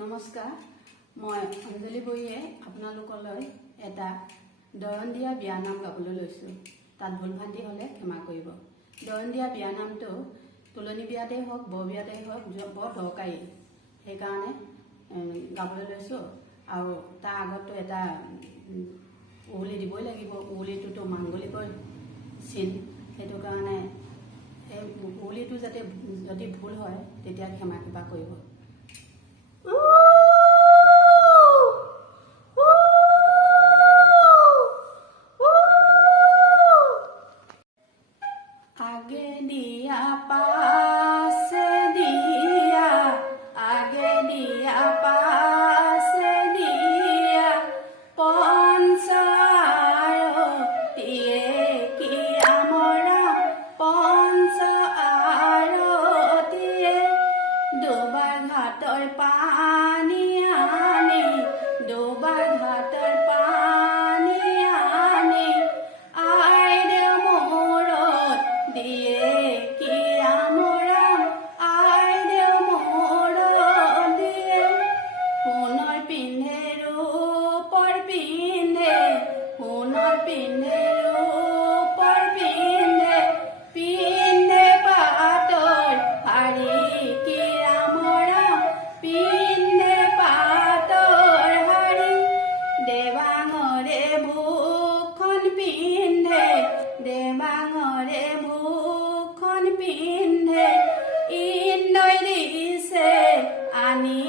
নমস্কাৰ, মই অঞ্জলি বৰীয়ে আপোনালোকলৈ এটা দৰন দিয়া বিয়ানাম গাবলৈ লৈছোঁ। তাত ভুল ভ্ৰান্তি হ'লে ক্ষমা কৰিব। দৰন দিয়া বিয়ানামটো তুলনি বিয়াতেই হওক, বৰ বিয়াতেই হওক বৰ দৰকাৰী, সেইকাৰণে গাবলৈ লৈছোঁ। আৰু তাৰ আগততো এটা উৰুলি দিবই লাগিব। উৰুলিটোতো মাংগলিকৰ চিন, সেইটো কাৰণে সেই উৰুলিটো যদি ভুল হয় তেতিয়া ক্ষমা কিবা কৰিব। आगे दिया पास दिया, आगे दिया पास दिया, पंचारतिये किया मोरा पंचारतिये, दुबार घाटर पानी आनी, दुबार घाटर पानी आनी, आय दे मोरत दिए किया मोरा, आय दे मोरत दिए, सोनर पिंधे रूपर पिंधे, सोनर पिंधे रूपर पिंधे, पिंधे पातर हारी किया मोरा, पिंधे पातर हारी, देवांगरे बुखन पिंधे, देवांगरे बुखन पिंधे, इन्दय दिसे आनी